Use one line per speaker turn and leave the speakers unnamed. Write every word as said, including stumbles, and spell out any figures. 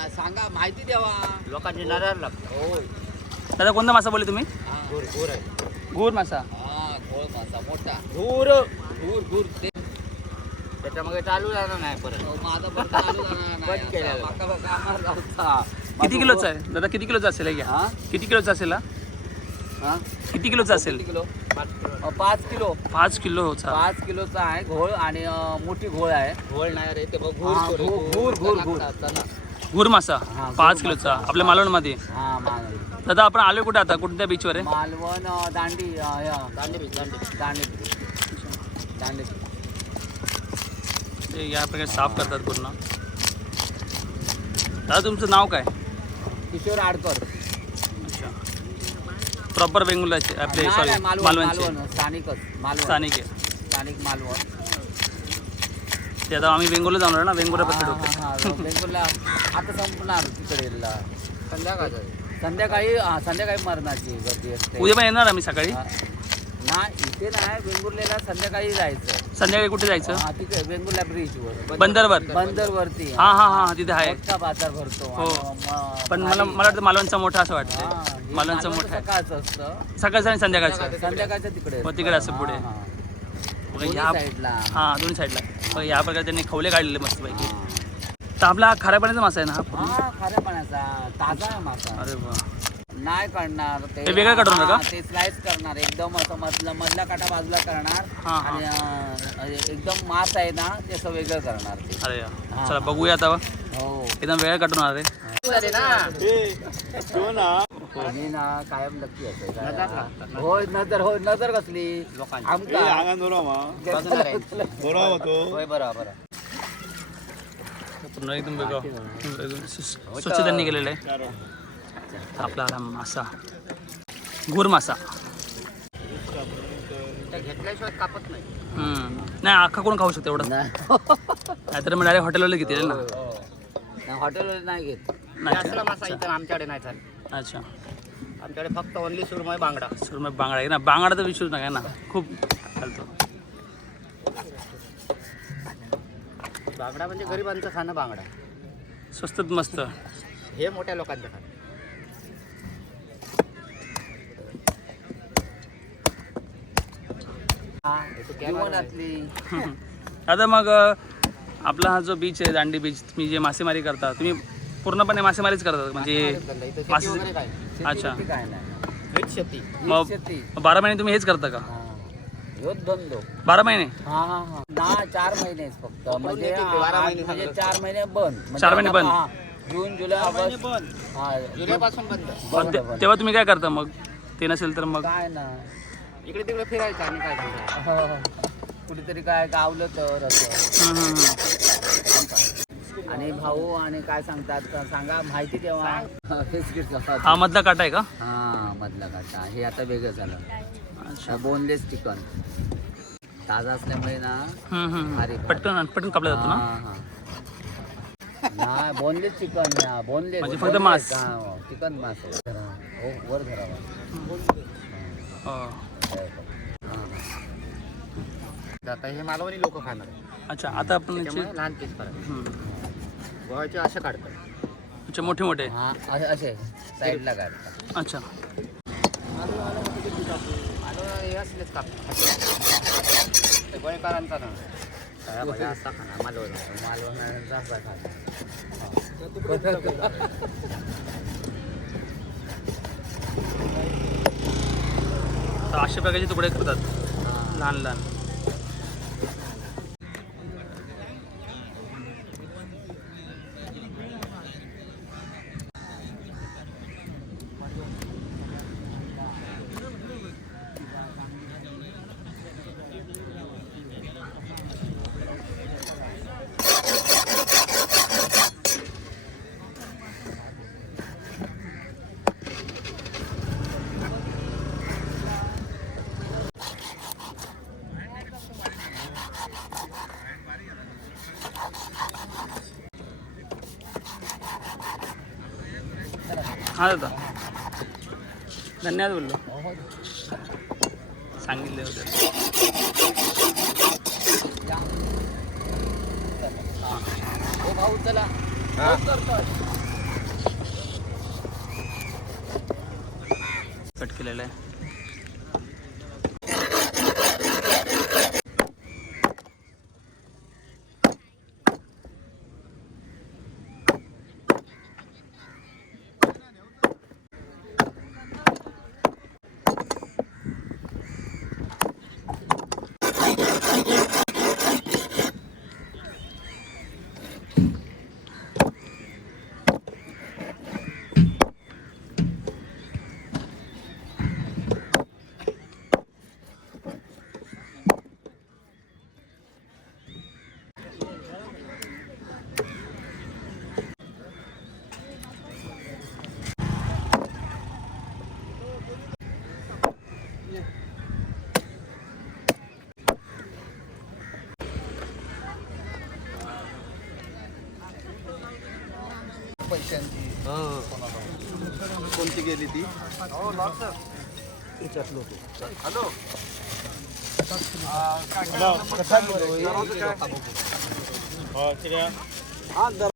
सांगा माहिती द्यावा लोकांची नजर लागतो. होय
दादा कोणता मासा बोलले तुम्ही?
घूर घूर आहे.
घूर मासा.
हा घोळ मासा मोठा घूर घूर घूर ते त्याच्यामध्ये चालू जाणार नाही परत. माझा पण चालू जाणार नाही. माका बघा आम्हाला जाऊचा.
किती किलोचा आहे दादा? किती किलोचा असेल हे?
हा
किती किलोचा असेल हा?
हा
किती किलोचा असेल?
किती किलो? पाच किलो.
पाच किलोचा.
पाच किलोचा आहे घोळ आणि अं, मोठी घोळ आहे. घोळ नाही रे ते बघ घूर
हा,
घूर घूर घूर घूर
घूर मासा
हा,
पाच
घूर
किलोचा
मासा.
आपल्या मालवणमध्ये.
हा माल
दादा आपण आलोय कुठे आता? कोणत्या बीचवर आहे?
मालवण अं, दांडी अं, या, दांडी बीच दांडी दांडी दांडी
ते या प्रकारे साफ करतात पूर्ण. दादा तुमचं नाव काय?
किशोर आडकर.
अच्छा. प्रॉपर वेंगुर्ल्याचे आपले
नाही,
सॉरी
नाही, मालवण
मालवणचे
मालवण स्थानिकच मालवण
स्थानिक आहे.
स्थानिक मालवण.
ते आता आम्ही वेंगुर्ला जाणार आहे ना, वेंगुर्ला
हा,
पकडू.
हा, हा, बेंगलोरला आता संपणार तिकडे संध्याकाळी संध्याकाळी हा, संध्याकाळी मरणाची गर्दी असते.
उद्या पण येणार आम्ही सकाळी.
हा. नाही इथे नाही बेंगुर्लेला संध्याकाळी जायचं.
संध्याकाळी कुठे जायचं?
हा, तिकडे बेंगुर्ला ब्रिजवर
बंदरवर.
बंदरवरती
हा हा हा तिथे आहे.
मोठा बाजार भरतो.
हो.
आणि म-
पण मला
भारी-
मला वाटतं मालवणचा मोठा असं
हा,
वाटतं.
हे
मालवणचं
मालवण
मोठं आहे.
सकाळचं असतं.
सकाळचं आणि संध्याकाळचं.
संध्याकाळच्या तिकडे
हो, तिकडे असं पुढे.
हा, हा.
बघा
दोन्ही
ह्या
साईडला.
हा दोन्ही साईडला. बघा या प्रकारे त्यांनी खवले काढलेले मस्तपैकी. तर आपला खाऱ्या पाण्याचा मासा आहे ना हा पूर्ण?
हा खाऱ्या पाण्याचा ताजा आहे मासा.
अरे वा.
नाही काढणार
ते वेगळं काढून
हा,
का?
ते स्लाइस करणार एकदम असं मधला मधला काटा बाजूला करणार.
हा, हा.
आणि अं, एकदम मास आहे ना ते असं वेगळं करणार ते.
अरे या.
हा.
चला बघूया आता.
हो
एकदम वेळ काढून आले.
आणि ना कायम नक्की असेल. होय नजर होय नजर कसली आमका होय बरोबर.
पूर्ण एकदम वेगळं एकदम स्वच्छ त्यांनी केलेलं आहे. आपला आला मासा घूर मासा.
घेतल्याशिवाय कापत नाही.
हम्म. नाही अख्खा कोण खाऊ शकतो एवढं? नाहीतर मग डायरेक्ट हॉटेलवाले घेतील ना.
हॉटेलवर नाही घेत.
नाही.
असला मासा इथं आमच्याकडे नाही चालत.
अच्छा.
आमच्याकडे फक्त ओनली सुरमई बांगडा.
सुरमई बांगडा आहे ना. बांगडा तर विचारूच नका ना, खूप चालतो.
बांगडा म्हणजे गरिबांचं खाणं बांगडा.
स्वस्तात मस्त.
हे मोठ्या लोकांचं खाणं. जीवनातली
आता मग आपला हा जो बीच आहे दांडी बीच, तुम्ही जे मासेमारी करता तुम्ही पूर्णपणे मासेमारीच करतात म्हणजे मासे? अच्छा.
काय नाही शेती.
मग
शेती
बारा महिने तुम्ही हेच करता का?
ह्योच धंदो.
बारा महिने?
हा हा हा ना चार महिनेच फक्त म्हणजे म्हणजे चार महिने बंद म्हणजे
चार महिने बंद.
हा, जून जुलै ऑगस्ट हा जुलैपासून बंद.
मग
बंद,
ते-
बंद.
तेव्हा तुम्ही काय करता मग? ते नसेल तर मग
काय ना इकडे तिकडे फिरायचं आणि काय करायचं. कुठेतरी काय गावलं तर असं.
हम्म, हम्म, हम्म.
आणि भाऊ आणि काय सांगतात तर सांगा माहिती तेव्हा.
हा मधला काटा आहे का?
हा मधला काटा. हे आता वेगळं झालं.
अच्छा.
बोनलेस चिकन ताजा असल्यामुळे ना
हम्म, हम्म,
भारी.
हम्म. पटकन पटकन कापला जातो ना.
हा, हा. नाही बोनलेस चिकन बोनलेस
म्हणजे फक्त मांस.
चिकन मास आहे. धरा. हो वर धरावा.
हो.
आता हे मालवणी लोक खाणार.
अच्छा. आता आपण याचे-
त्यामुळे लहान पीस करायचे.
हम्म.
गोव्याचे असे काढतात.
अच्छा मोठे मोठे.
हा असे असे साईडला काढतात.
अच्छा.
मालवण हे असलेच कापतात. गोयकारांचा ना असा खाना मालवण मालवण असा खाना.
तर अशा प्रकारचे तुकडे करतात लहान लहान. हा दादा धन्यवाद बोललो. सांगितले होते.
हो भाऊ चला.
कट केलेला आहे.
पैशांची कोणती गेली ती हॅलो